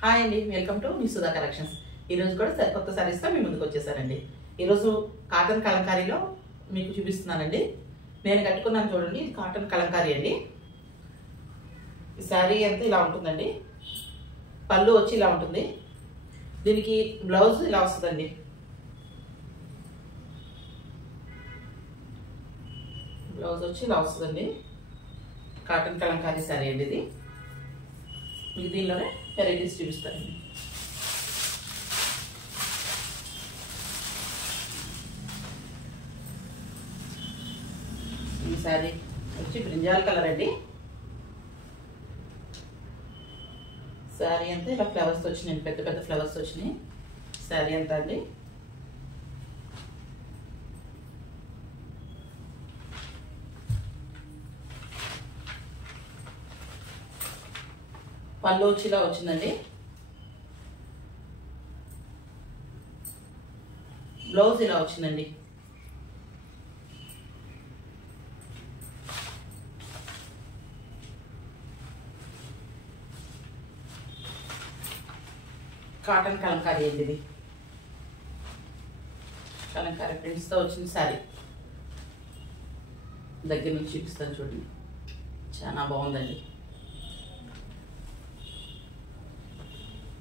Hi అండి, welcome to me Sudha collections. ఈరోజు కూడా సరికొత్త సారీస్తో మీ ముందుకు వచ్చేసానండి. ఈరోజు కాటన్ కలంకారీలో మీకు చూపిస్తున్నానండి. నేను కట్టుకున్నాను చూడండి, ఇది కాటన్ కలంకారీ అండి. ఈ శారీ అంతా ఇలా ఉంటుందండి. పళ్ళు వచ్చి ఇలా ఉంటుంది. దీనికి బ్లౌజ్ ఇలా వస్తుందండి. బ్లౌజ్ వచ్చి ఇలా వస్తుందండి. కాటన్ కలంకారీ శారీ అండి ఇది. మీకు దీనిలోనే వెరైటీస్ చూపిస్తానండి. ఈ శారీ వచ్చి బ్రింజాల్ కలర్ అండి. శారీ అంతా ఇలా ఫ్లవర్స్ వచ్చినాయి, పెద్ద పెద్ద ఫ్లవర్స్ వచ్చినాయి శారీ అంతా అండి. పళ్ళు వచ్చి ఇలా వచ్చిందండి. బ్లౌజ్ ఇలా వచ్చిందండి. కాటన్ కలంకారీ అండి ఇది. కలంకారీ ప్రింట్స్తో వచ్చిన శారీ దగ్గర నుంచి చూపిస్తాను చూడండి, చాలా బాగుందండి.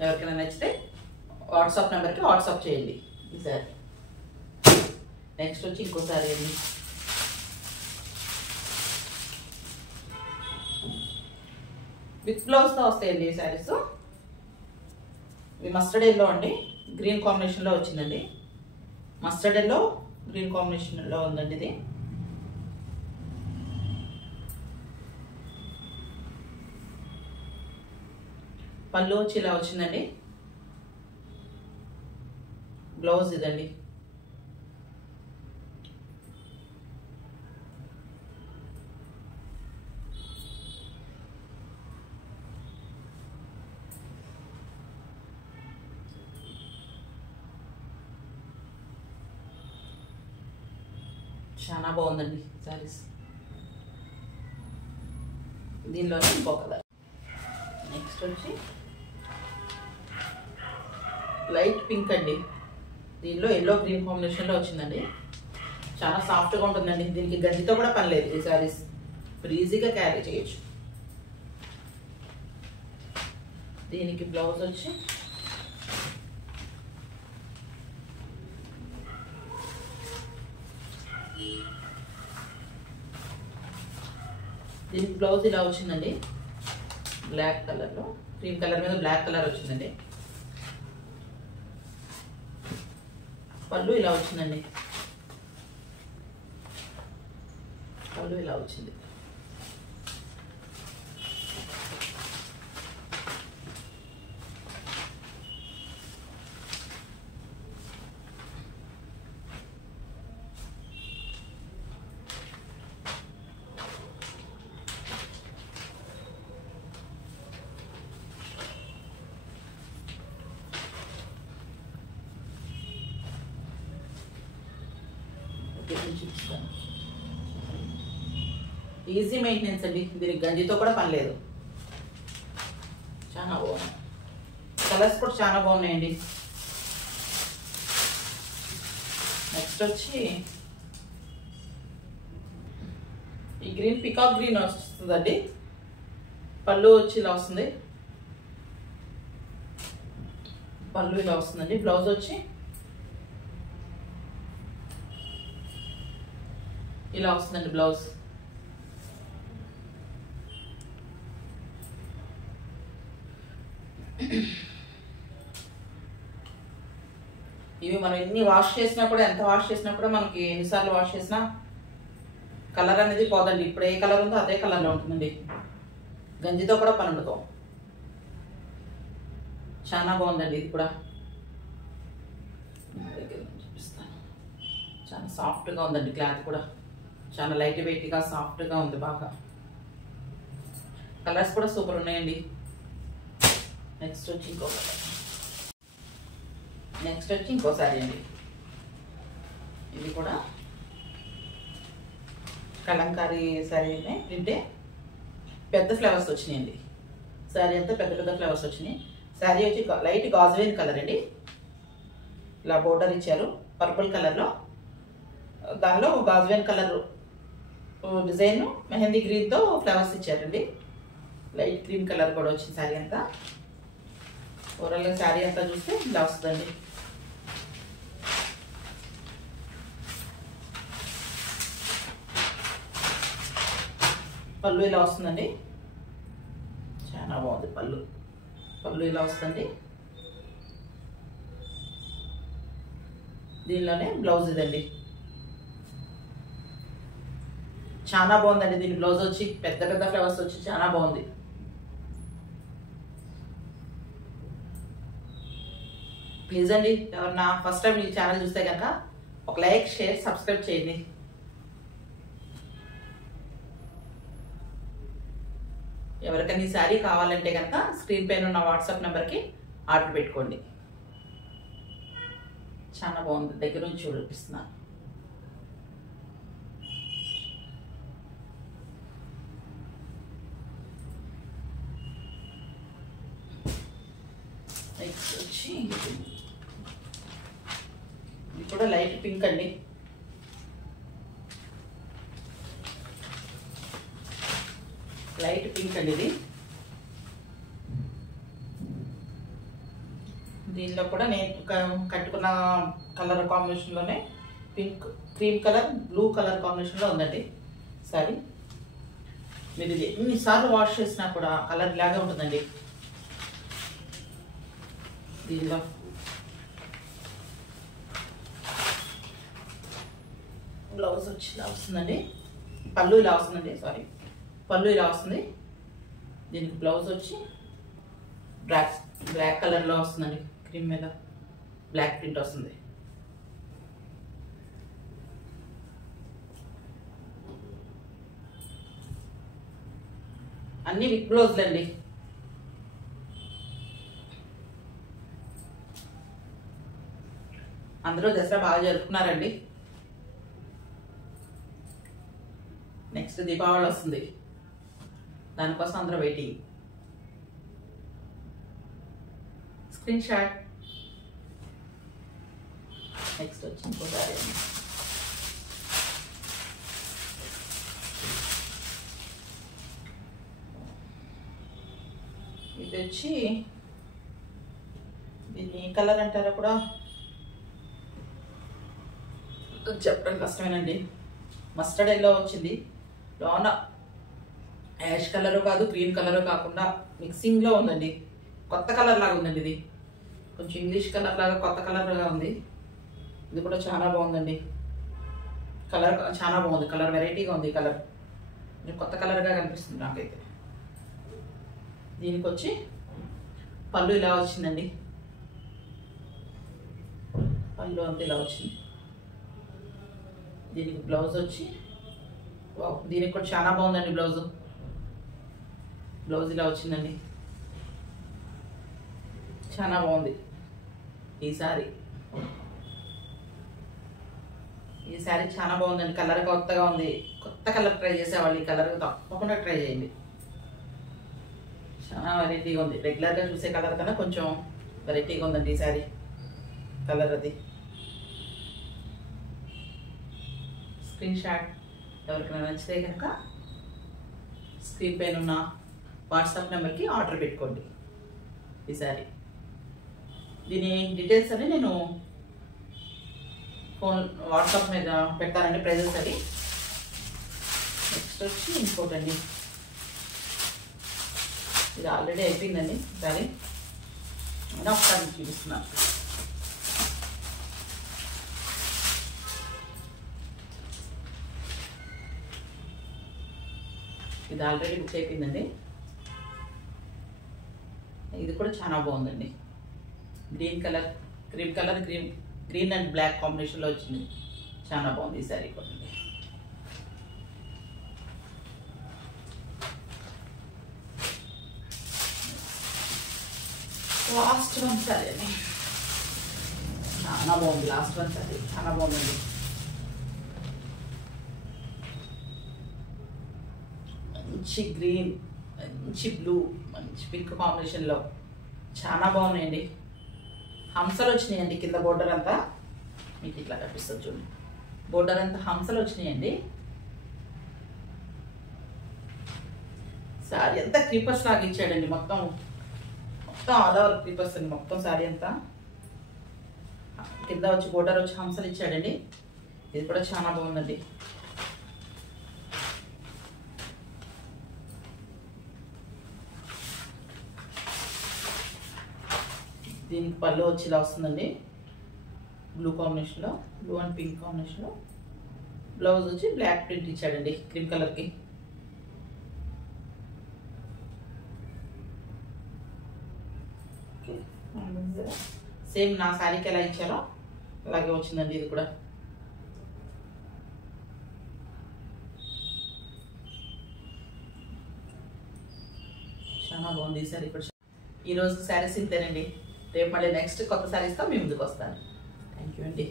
ఎవరికైనా నచ్చితే వాట్సాప్ నెంబర్కి వాట్సాప్ చేయండి ఈ శారీ. నెక్స్ట్ వచ్చి ఇంకో శారీ అండి. విత్ బ్లౌజ్తో వస్తాయండి ఈ శారీస్. ఇది మస్టర్డ్ ఎల్లో అండి, గ్రీన్ కాంబినేషన్లో వచ్చిందండి. మస్టర్డ్ ఎల్లో గ్రీన్ కాంబినేషన్లో ఉందండి ఇది. పళ్ళు వచ్చి ఇలా వచ్చిందండి. బ్లౌజ్ ఇదండి. చాలా బాగుందండి శారీస్. దీనిలోనే ఇంకో కలర్. నెక్స్ట్ వచ్చి లైట్ పింక్ అండి. దీనిలో ఎల్లో గ్రీన్ కాంబినేషన్లో వచ్చిందండి. చాలా సాఫ్ట్గా ఉంటుందండి. దీనికి గడ్డితో కూడా పని లేదు. ఈ శారీస్ ఈజీగా క్యారీ చేయొచ్చు. దీనికి బ్లౌజ్ వచ్చి దీనికి బ్లౌజ్ ఇలా వచ్చిందండి. బ్లాక్ కలర్లో క్రీమ్ కలర్ మీద బ్లాక్ కలర్ వచ్చిందండి. పళ్ళు ఇలా వచ్చిందండి. పళ్ళు ఇలా వచ్చింది. చూపిస్తాను. ఈజీ మెయింటెనెన్స్ అండి. దీనికి గంజితో కూడా పని లేదు. చాలా బాగున్నాయి. కలర్స్ కూడా చాలా బాగున్నాయండి. నెక్స్ట్ వచ్చి ఈ గ్రీన్ పికాక్ గ్రీన్ వస్తుందండి. పళ్ళు వచ్చి ఇలా వస్తుంది. పళ్ళు ఇలా వస్తుందండి. బ్లౌజ్ వచ్చి ఇలా వస్తుందండి. బ్లౌజ్ ఇవి మనం ఎన్ని వాష్ చేసినా కూడా, ఎంత వాష్ చేసినా కూడా, మనకి ఎన్నిసార్లు వాష్ చేసినా కలర్ అనేది పోదండి. ఇప్పుడు ఏ కలర్ ఉందో అదే కలర్లో ఉంటుందండి. గంజితో కూడా పని ఉండదు. చాలా బాగుందండి ఇది కూడా. చూపిస్తాను. చాలా సాఫ్ట్గా ఉందండి. క్లాత్ కూడా చాలా లైట్ వెయిట్గా సాఫ్ట్గా ఉంది. బాగా కలర్స్ కూడా సూపర్ ఉన్నాయండి. నెక్స్ట్ వచ్చి ఇంకో శారీ అండి. ఇది కూడా కలంకారీ శారీ ప్రింటే పెద్ద ఫ్లవర్స్ వచ్చినాయండి. శారీ అంతా పెద్ద పెద్ద ఫ్లవర్స్ వచ్చినాయి. శారీ వచ్చి లైట్ గాజువేన్ కలర్ అండి. ఇలా బోర్డర్ ఇచ్చారు పర్పుల్ కలర్లో, దానిలో గాజువేన్ కలర్ డిజైన్ మెహందీ గ్రీన్తో ఫ్లవర్స్ ఇచ్చారండి. లైట్ క్రీమ్ కలర్ కూడా వచ్చింది శారీ అంతా. ఓవరాల్గా శారీ అంతా చూస్తే ఇలా వస్తుందండి. పళ్ళు ఇలా వస్తుందండి, చాలా బాగుంది. పళ్ళు ఇలా వస్తుంది. దీనిలోనే బ్లౌజ్ ఇదండి, చాలా బాగుందండి. దీని బ్లౌజ్ వచ్చి పెద్ద పెద్ద ఫ్లవర్స్ వచ్చి చాలా బాగుంది. ప్లీజ్ అండి, ఎవరన్నా ఫస్ట్ టైం ఈ ఛానల్ చూస్తే కనుక ఒక లైక్, షేర్, సబ్స్క్రైబ్ చేయండి. ఎవరికైనా ఈ శారీ కావాలంటే కనుక స్క్రీన్ పైన ఉన్న వాట్సాప్ నెంబర్కి ఆర్డర్ పెట్టుకోండి. చాలా బాగుంది, దగ్గర నుంచి చూపిస్తున్నాను. నెక్స్ట్ వచ్చి ఇది కూడా లైట్ పింక్ అండి. లైట్ పింక్ అండి ఇది. దీనిలో కూడా నేను కట్టుకున్న కలర్ కాంబినేషన్లోనే pink, cream colour, blue colour కాంబినేషన్లో ఉందండి సారీ. మీరు ఇది ఎన్నిసార్లు వాష్ చేసినా కూడా కలర్ ఇలాగే ఉంటుందండి. దీనిలో బ్లౌజ్ వచ్చి ఇలా వస్తుందండి, పళ్ళు ఇలా వస్తుందండి, సారీ పళ్ళు ఇలా వస్తుంది. దీనికి బ్లౌజ్ వచ్చి బ్లాక్ కలర్లో వస్తుందండి, క్రీమ్ మీద బ్లాక్ ప్రింట్ వస్తుంది. అన్ని విత్ బ్లౌజ్లు అండి. అందరూ దసరా బాగా జరుపుకున్నారండి. నెక్స్ట్ దీపావళి వస్తుంది, దానికోసం అందరూ వెయిటింగ్. Screen shot. నెక్స్ట్ వచ్చి ఇంకోసారి ఇది వచ్చి దీన్ని ఏ కలర్ అంటారో కూడా చెప్పడం కష్టమేనండి. మస్టర్డ్ ఎల్లో వచ్చింది, లోన యాష్ కలరు కాదు, గ్రీన్ కలరు కాకుండా మిక్సింగ్లో ఉందండి. కొత్త కలర్ లాగా ఉందండి ఇది, కొంచెం ఇంగ్లీష్ కలర్ లాగా కొత్త కలర్గా ఉంది. ఇది కూడా చాలా బాగుందండి, కలర్ చాలా బాగుంది, కలర్ వెరైటీగా ఉంది. కలర్ కొత్త కలర్గా కనిపిస్తుంది నాకైతే. దీనికి వచ్చి పళ్ళు ఇలా వచ్చిందండి, పళ్ళు అంతా ఇలా వచ్చింది. దీనికి బ్లౌజ్ వచ్చి దీనికి కూడా చాలా బాగుందండి. బ్లౌజ్ ఇలా వచ్చిందండి, చాలా బాగుంది. ఈ శారీ చాలా బాగుందండి, కలర్ కొత్తగా ఉంది. కొత్త కలర్ ట్రై చేసేవాళ్ళు ఈ కలర్ తప్పకుండా ట్రై చేయండి, చాలా వెరైటీగా ఉంది. రెగ్యులర్గా చూసే కలర్ కన్నా కొంచెం వెరైటీగా ఉందండి ఈ శారీ కలర్. అది స్క్రీన్ షాట్ ఎవరికైనా నచ్చితే కనుక స్క్రీన్ పైన ఉన్న వాట్సాప్ నెంబర్కి ఆర్డర్ పెట్టుకోండి ఈ శారీ. దీని డీటెయిల్స్ అని నేను వాట్సాప్ మీద పెడతానండి, ప్రైజెస్ అది. నెక్స్ట్ వచ్చి ఇంకోటండి, ఇది ఆల్రెడీ అయిపోయిందండి సారీ, నేను ఒకసారి చూపిస్తున్నాను. ఇది ఆల్రెడీ బుక్ అయిపోయిందండి. ఇది కూడా చాలా బాగుందండి, green colour, green and black కాంబినేషన్లో వచ్చింది, చాలా బాగుంది ఈ శారీ కూడా. లాస్ట్ వన్ సారీ అండి, చాలా బాగుంది. లాస్ట్ వన్ సారీ చాలా బాగుందండి, మంచి గ్రీన్, మంచి బ్లూ, మంచి పింక్ కాంబినేషన్లో చాలా బాగున్నాయండి. హంసలు వచ్చినాయండి కింద బోర్డర్ అంతా. మీకు ఇట్లా కనిపిస్తుంది చూడండి, బోర్డర్ అంతా హంసలు వచ్చినాయండి. శారీ అంతా క్రీపర్స్ లాగా ఇచ్చాడండి. మొత్తం ఆల్ ఓవర్ క్రీపర్స్ అండి. మొత్తం శారీ అంతా కింద వచ్చి బోర్డర్ వచ్చి హంసలు ఇచ్చాడండి. ఇది కూడా చాలా బాగుందండి. దీనికి పళ్ళు వచ్చి ఇలా వస్తుందండి, బ్లూ కాంబినేషన్లో, బ్లూ అండ్ పింక్ కాంబినేషన్లో. బ్లౌజ్ వచ్చి బ్లాక్ ప్రింట్ ఇచ్చాడండి క్రీమ్ కలర్కి. సేమ్ నా శారీకి ఎలా ఇచ్చారో అలాగే వచ్చిందండి ఇది కూడా. చాలా బాగుంది ఈ శారీ కూడా. ఈరోజు శారీస్ ఇంతేనండి. రేపు మళ్ళీ నెక్స్ట్ కొత్త శారీస్తో మీ ముందుకు వస్తాను. థ్యాంక్ యూ అండి.